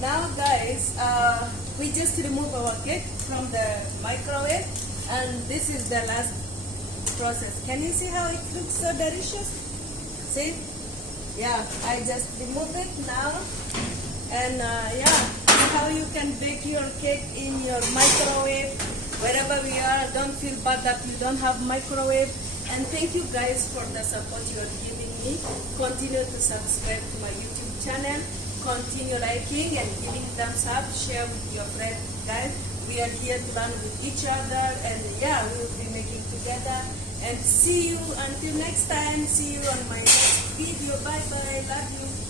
Now guys, we just remove our cake from the microwave, and this is the last process. Can you see how it looks so delicious? See? Yeah, I just remove it now, and yeah, see how you can bake your cake in your microwave wherever we are. Don't feel bad that you don't have microwave. And thank you guys for the support you are giving me. Continue to subscribe to my YouTube channel. Continue liking and giving thumbs up. Share with your friends, guys. We are here to learn with each other, and yeah, we will be making together. And see you until next time. See you on my next video. Bye bye. Love you.